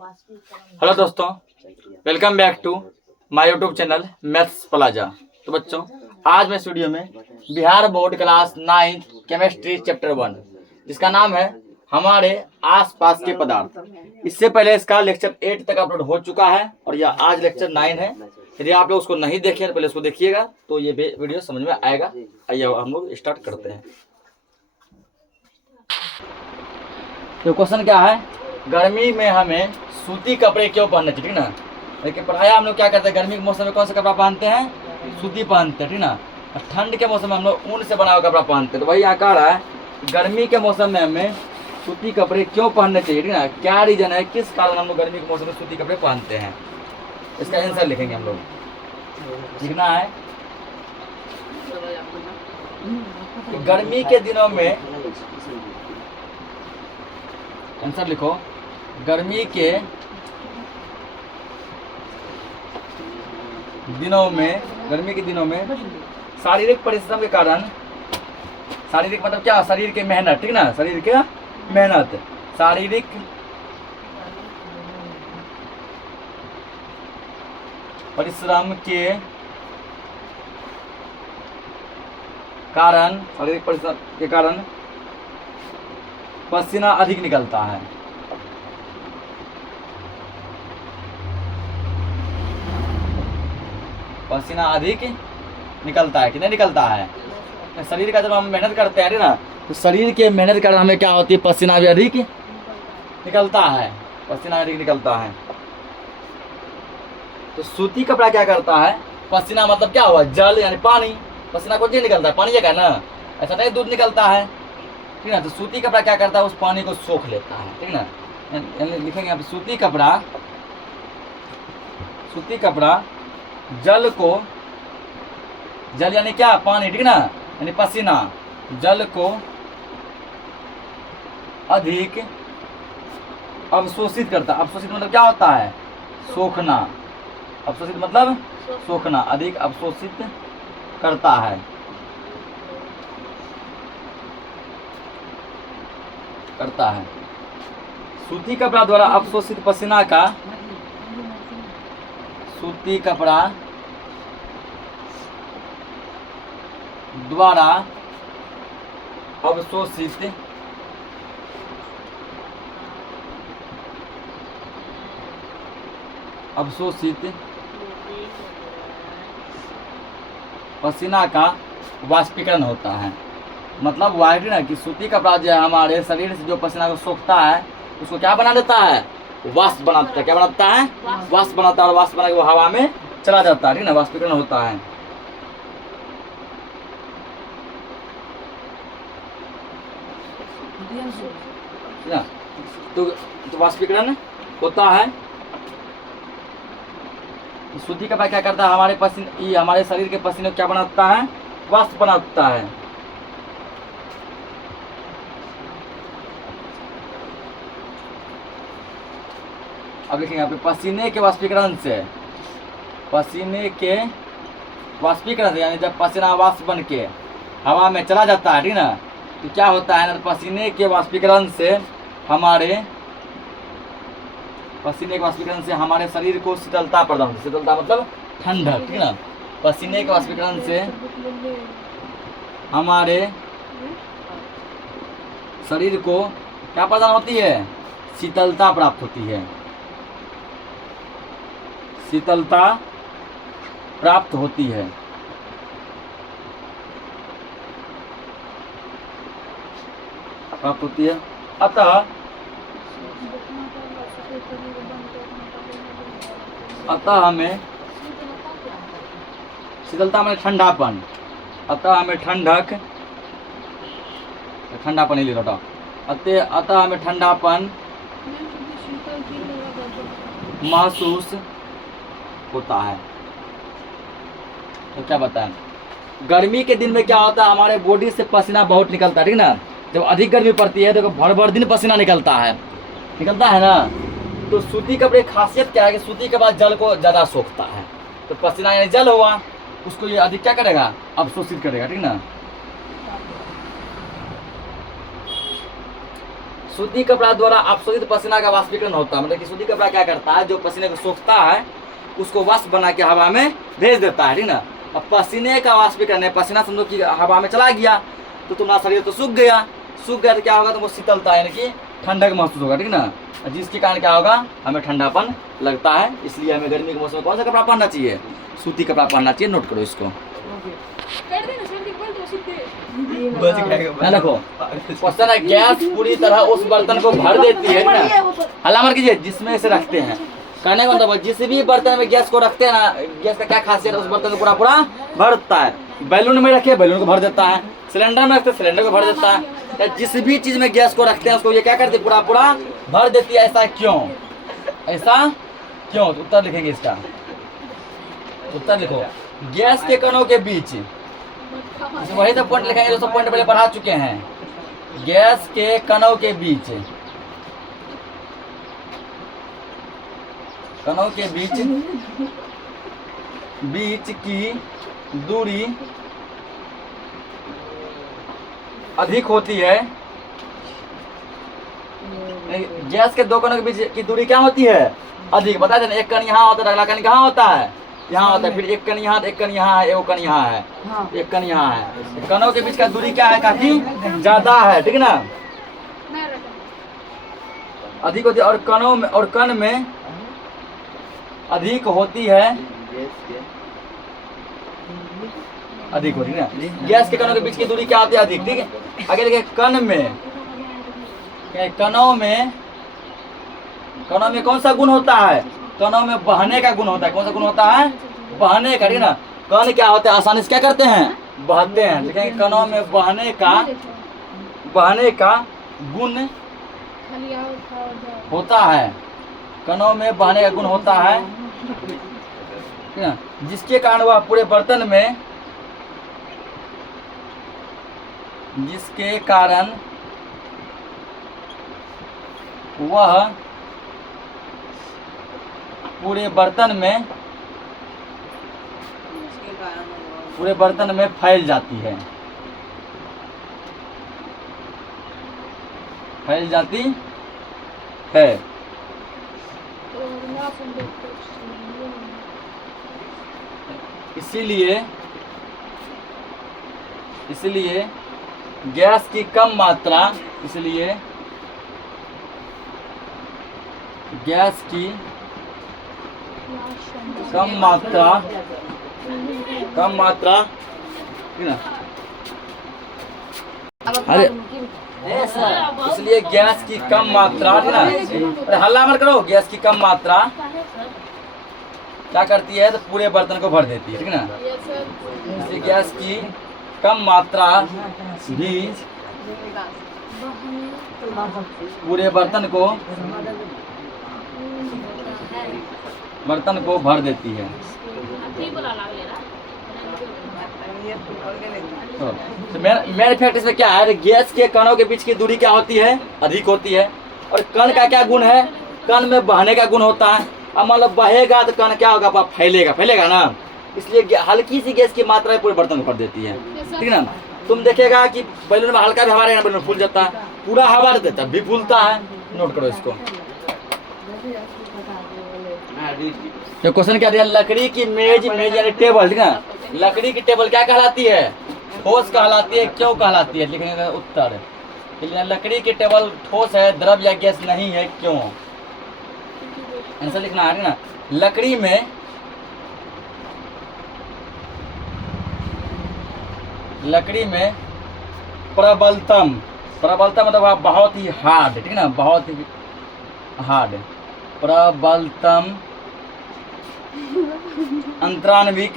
Hello दोस्तों, welcome back to my YouTube channel Maths Plaza. तो बच्चों, आज मैं स्टूडियो में Bihar board class 9 chemistry chapter 1 जिसका नाम है हमारे आसपास के पदार्थ। इससे पहले इसका लेक्चर 8 तक अपलोड हो चुका है और यह आज लेक्चर 9 है। यदि आप लोग उसको नहीं देखे तो पहले उसको देखिएगा तो ये वीडियो समझ में आएगा। आइए हम लोग स्टार्ट करते हैं। तो क्वेश्चन क्या है, गर्मी में हमें सूती कपड़े क्यों पहनने चाहिए, ठीक ना। लेकिन पढ़ाया हम लोग क्या करते हैं, गर्मी के मौसम में कौन सा कपड़ा पहनते हैं, सूती पहनते हैं, ठीक ना। और ठंड के मौसम में हम लोग ऊन से बना हुआ कपड़ा पहनते हैं। तो वही यहाँ कह रहा है गर्मी के मौसम में हमें सूती कपड़े क्यों पहनने चाहिए, ठीक ना। क्या रीजन है, किस कारण हम लोग गर्मी के मौसम में सूती कपड़े पहनते हैं, इसका आंसर लिखेंगे हम लोग। लिखना है कि गर्मी के दिनों में, आंसर लिखो, गर्मी के दिनों में शारीरिक परिश्रम के कारण, शारीरिक मतलब क्या, शरीर के मेहनत, ठीक ना, शरीर के मेहनत, शारीरिक परिश्रम के कारण, शारीरिक परिश्रम के कारण पसीना अधिक निकलता है। पसीना अधिक निकलता है कि नहीं निकलता है। शरीर का जब हम मेहनत करते हैं ना, तो शरीर के मेहनत के कारण हमें क्या होती है, पसीना भी अधिक निकलता है, पसीना अधिक निकलता है। तो सूती कपड़ा क्या करता है, पसीना मतलब क्या हुआ, जल यानी पानी, पसीना को नहीं निकलता है, पानी जगह ना, ऐसा नहीं दूध निकलता है, ठीक ना। तो सूती कपड़ा क्या करता है, उस पानी को सोख लेता है, ठीक ना। लिखेंगे यहाँ पे सूती कपड़ा जल को, जल यानी क्या, पानी, ठीक ना, यानी पसीना, जल को अधिक अवशोषित करता है। अवशोषित मतलब क्या होता है, सोखना, अवशोषित मतलब सोखना, अधिक अवशोषित करता है। सूती कपड़ा द्वारा अवशोषित पसीना का, सूती कपड़ा द्वारा अवशोषित पसीना का वाष्पीकरण होता है। मतलब वाइट ना कि सूती कपड़ा जो है हमारे शरीर से जो पसीना को सोखता है उसको क्या बना देता है, वाष्प बनाता है। क्या बनाता है, वाष्प बनाता है, और वाष्प बना के वो हवा में चला जाता है, ठीक ना, वाष्पीकरण होता है। तो वाष्पीकरण होता है। सूती कपड़ा क्या करता है, हमारे पसीने, हमारे शरीर के पसीने को क्या बनाता है, वाष्प बनाता है। अब लिखेंगे यहाँ पे पसीने के वाष्पीकरण से, यानी जब पसीना वाष्प बन के हवा में चला जाता है, ठीक ना, तो क्या होता है ना, पसीने के वाष्पीकरण से हमारे शरीर को शीतलता प्रदान होती है। शीतलता मतलब ठंडक, ठीक ना। पसीने के वाष्पीकरण से हमारे शरीर को क्या प्रदान होती है, शीतलता प्राप्त होती है, शीतलता प्राप्त होती है। अतः हमें शीतलता में ठंडापन, अतः हमें ठंडापन ही ले लो, अतः हमें ठंडापन महसूस होता है। तो क्या बताएं, गर्मी के दिन में क्या होता है, हमारे बॉडी से पसीना बहुत निकलता है, ठीक ना। जब अधिक गर्मी पड़ती है तो भर दिन पसीना निकलता है ना। तो सूती कपड़े खासियत क्या है कि सूती कपड़ा जल को ज्यादा सोखता है। तो पसीना यानी जल हुआ, उसको ये अधिक क्या करेगा, अवशोषित करेगा, ठीक ना। सूती कपड़ा द्वारा अपशोषित पसीना का वाष्पीकरण होता है। मतलब कि सूती कपड़ा क्या करता है, जो पसीने को सोखता है उसको वाष्प बना के हवा में भेज देता है, ठीक ना। अब पसीने का वाष्पीकरण है, पसीना समझो कि हवा में चला गया तो तुम्हारा शरीर तो सूख गया तो क्या होगा, तुमको शीतलता यानी कि ठंडक महसूस होगा, ठीक ना। जिसके कारण क्या होगा, हमें ठंडापन लगता है। इसलिए हमें गर्मी के मौसम में कौन सा कपड़ा पहनना चाहिए, सूती कपड़ा पहनना चाहिए। नोट करो इसको। देखो क्वेश्चन है, गैस पूरी तरह उस बर्तन को भर देती है ना, हल्ला मत कीजिए, जिसमें इसे रखते हैं। कहने का मतलब जिस भी बर्तन में गैस को रखते हैं ना, गैस का क्या खासियत है, उस बर्तन को पूरा पूरा भरता है। बैलून में रखे बैलून को भर देता है, सिलेंडर में रखते सिलेंडर को भर देता है, या जिस भी चीज में गैस को रखते हैं उसको ये क्या करती है, पूरा पूरा भर देती है। ऐसा क्यों, ऐसा क्यों? तो उत्तर लिखेंगे इसका, उत्तर लिखो। गैस के कणों के बीच, वही तो पॉइंट लिखेंगे जो सब पॉइंट पहले पढ़ा चुके हैं। गैस के कणों के बीच, कणों के बीच की दूरी अधिक होती है। गैस के दो कणों के बीच की दूरी क्या होती है, अधिक। बता देना, एक कण यहाँ होता है, अगला कण कहाँ होता है, यहाँ होता है। फिर एक कण यहाँ, एक कण यहाँ है, एक कण यहाँ है, एक कण यहाँ है। कणों के बीच का दूरी क्या है, काफी ज्यादा है, ठीक है ना, अधिक होती है। और कणों में और कण में अधिक होती है, अधिक होती है ना। गैस के कणों के बीच की दूरी क्या होती है, अधिक, ठीक है। आगे देखिए, कण में, कणों में कौन सा गुण होता है, कणों में बहने का गुण होता है। कौन सा गुण होता है, बहने का, ठीक है ना। कण क्या होते हैं, आसानी से क्या करते हैं, बहते हैं। देखेंगे कणों में बहने का गुण होता है, कणों में बहने का गुण होता है, ठीक है, जिसके कारण वह पूरे बर्तन में, जिसके कारण वह पूरे बर्तन में फैल जाती है, फैल जाती है। इसीलिए गैस की कम मात्रा, इसलिए गैस की कम मात्रा, ठीक ना। अरे इसलिए गैस की कम मात्रा, ठीक ना, अरे हल्ला मत करो। गैस की कम मात्रा क्या करती है, तो पूरे बर्तन को भर देती है, ठीक ना। इसलिए गैस की कम मात्रा भी पूरे बर्तन को भर देती है। तो मेन फैक्ट इसमें क्या है, गैस के कणों के बीच की दूरी क्या होती है, अधिक होती है। और कण का क्या गुण है, कण में बहने का गुण होता है। अब मतलब बहेगा तो कण क्या होगा, फैलेगा ना। इसलिए हल्की सी गैस की मात्रा पूरे बर्तन को भर देती है, ठीक ना। तुम देखेगा कि बैलून में हल्का भी हवा रहेगा, बैलून फूल जाता है, पूरा हवा देता है भी फूलता है। नोट करो इसको। तो क्वेश्चन क्या दिया, लकड़ी की मेज यानी टेबल, ठीक ना। लकड़ी की टेबल क्या कहलाती है, ठोस कहलाती है। क्यों कहलाती है, लिखेंगे उत्तर। लकड़ी की टेबल ठोस है, द्रव या गैस नहीं है, क्यों, आंसर लिखना है ना। लकड़ी में प्रबलतम मतलब बहुत ही हार्ड, ठीक है ना, बहुत ही हार्ड। प्रबलतम अंतरान्विक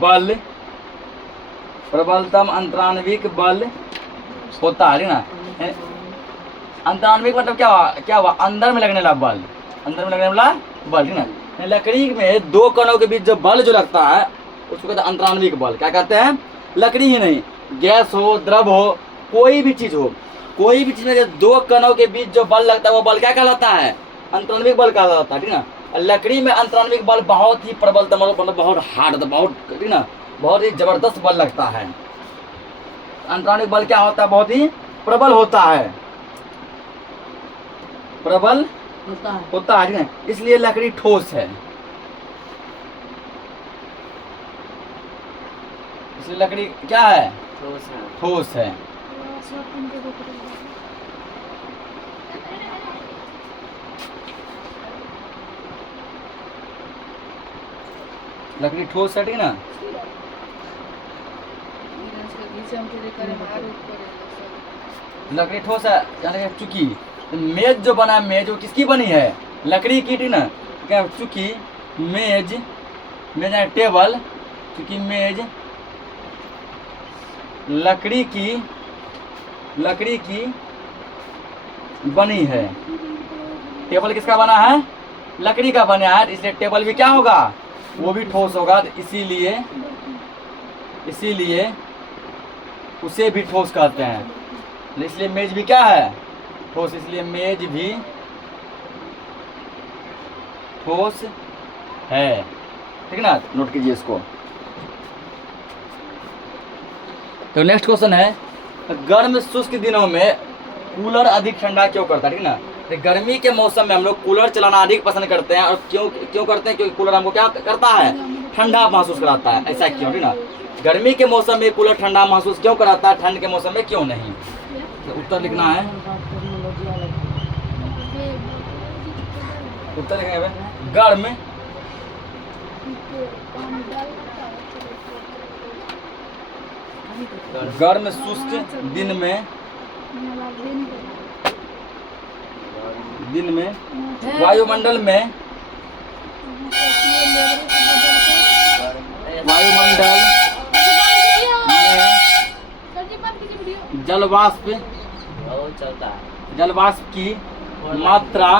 बल, प्रबलतम अंतरान्विक बल होता है ना। अंतरान्विक मतलब क्या हुआ, अंदर में लगने वाला बल, ठीक ना। लकड़ी में दो कणों के बीच जो बल जो लगता है उसको कहते हैं अंतरान्विक बल। क्या कहते हैं, लकड़ी ही नहीं, गैस हो, द्रव हो, कोई भी चीज में जो दो कणों के बीच जो बल लगता है वो बल क्या कहलाता है, अंतरान्विक बल कहलाता है, ठीक ना। लकड़ी में अंतराण्विक बल बहुत ही प्रबल, मतलब बहुत हार्ड, बहुत ठीक ना, बहुत ही जबरदस्त बल लगता है। अंतराण्विक बल क्या होता है? बहुत ही प्रबल होता है, प्रबल होता है ठीक है, इसलिए लकड़ी ठोस है, इसलिए लकड़ी क्या है? ठोस है। लकड़ी ठोस है ठीक ना। लकड़ी ठोस है यानी चूंकि मेज जो बना है, मेज वो किसकी बनी है? लकड़ी की ठीक ना। क्या चूंकि मेज, मेज है टेबल, चूंकि मेज लकड़ी की बनी है। टेबल किसका बना है? लकड़ी का बना है, इसलिए टेबल भी क्या होगा? वो भी ठोस होगा। तो इसीलिए उसे भी ठोस कहते हैं। इसलिए मेज भी क्या है? ठोस, इसलिए मेज भी ठोस है, ठीक ना। नोट कीजिए इसको। तो नेक्स्ट क्वेश्चन है, गर्म शुष्क दिनों में कूलर अधिक ठंडा क्यों करता है? ठीक ना। तो गर्मी के मौसम में हम लोग कूलर चलाना अधिक पसंद करते हैं, और क्यों करते हैं? क्योंकि कूलर हमको क्या करता है? ठंडा महसूस कराता है। ऐसा क्यों? ठीक ना। गर्मी के मौसम में कूलर ठंडा महसूस क्यों कराता है, ठंड के मौसम में क्यों नहीं? तो उत्तर लिखना है, उत्तर लिखेंगे गर्म शुष्क दिन में वायुमंडल में जलवाष्प की मात्रा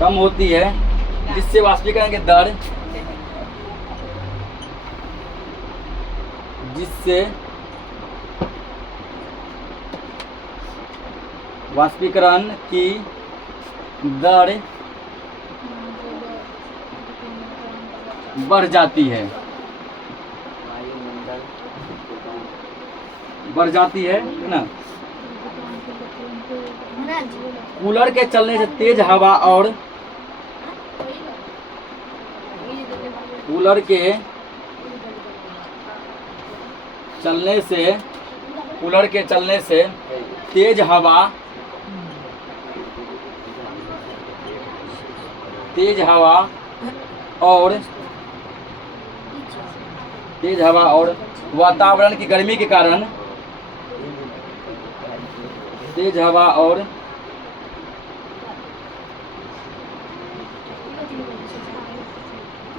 कम होती है, जिससे वाष्पीकरण की दर बढ़ जाती है, ना। कूलर के चलने से तेज हवा और कूलर के चलने से तेज हवा और वातावरण की गर्मी के कारण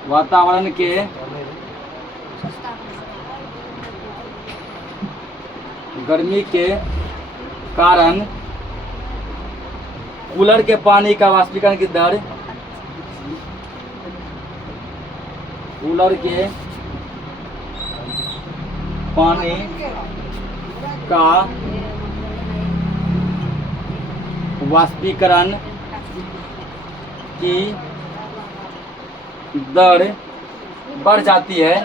वातावरण के गर्मी के कारण कूलर के पानी का वाष्पीकरण की दर पानी का वाष्पीकरण की दर बढ़ जाती है,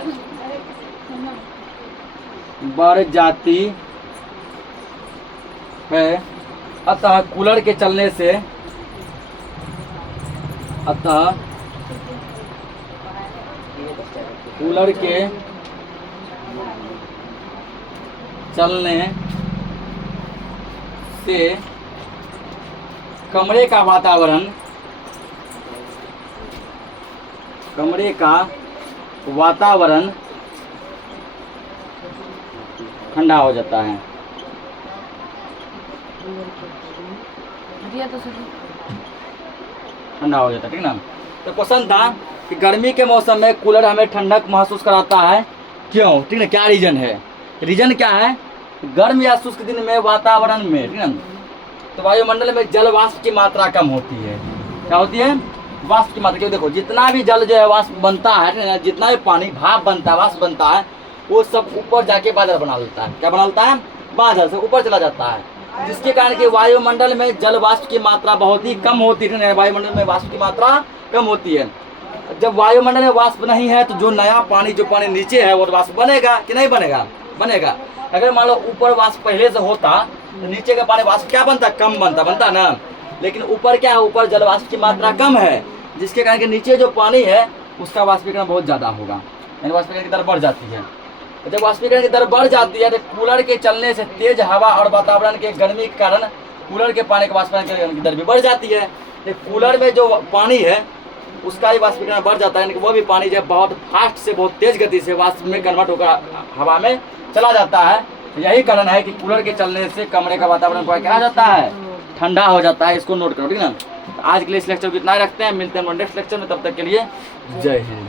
अतः कूलर के चलने से कमरे का वातावरण ठंडा हो जाता है। ठीक ना। तो क्वेश्चन था कि गर्मी के मौसम में कूलर हमें ठंडक महसूस कराता है, क्यों? ठीक ना। क्या रीजन है? रीजन क्या है? गर्म या शुष्क दिन में वातावरण में, ठीक ना, तो वायुमंडल में जल वाष्प की मात्रा कम होती है। क्या होती है? वाष्प की मात्रा। क्यों? देखो, जितना भी जल जो है वाष्प बनता है, जितना भी पानी भाप बनता है, वाष्प बनता है, वो सब ऊपर जाके बादल बना लेता है। क्या बना लेता है? बादल से ऊपर चला जाता है, जिसके कारण कि वायुमंडल में जल वाष्प की मात्रा बहुत ही कम होती है। वायुमंडल में वाष्प की मात्रा कम होती है। जब वायुमंडल में वाष्प नहीं है तो जो नया पानी, जो पानी नीचे है वो वाष्प बनेगा कि नहीं बनेगा? बनेगा। अगर मान लो ऊपर वाष्प पहले से होता तो नीचे का पानी वाष्प क्या बनता? कम बनता ना। लेकिन ऊपर क्या है? ऊपर जल वाष्प की मात्रा कम है, जिसके कारण कि नीचे जो पानी है उसका वाष्पीकरण बहुत ज़्यादा होगा, यानी वाष्पीकरण की दर बढ़ जाती है। जब वाष्पीकरण की दर बढ़ जाती है तो कूलर के चलने से तेज हवा और वातावरण के गर्मी के कारण कूलर के पानी का वाष्पीकरण की दर भी बढ़ जाती है। तो कूलर में जो पानी है उसका भी वाष्पीकरण बढ़ जाता है, यानी कि वो भी पानी जो बहुत फास्ट से, बहुत तेज गति से वाष्प में कन्वर्ट होकर हवा में चला जाता है। तो यही कारण है कि कूलर के चलने से कमरे का वातावरण क्या हो जाता है? ठंडा हो जाता है। इसको नोट करो, ठीक ना। तो आज के लिए इस लेक्चर को इतना ही रखते हैं, मिलते हैं नेक्स्ट लेक्चर में। तब तक के लिए जय हिंद।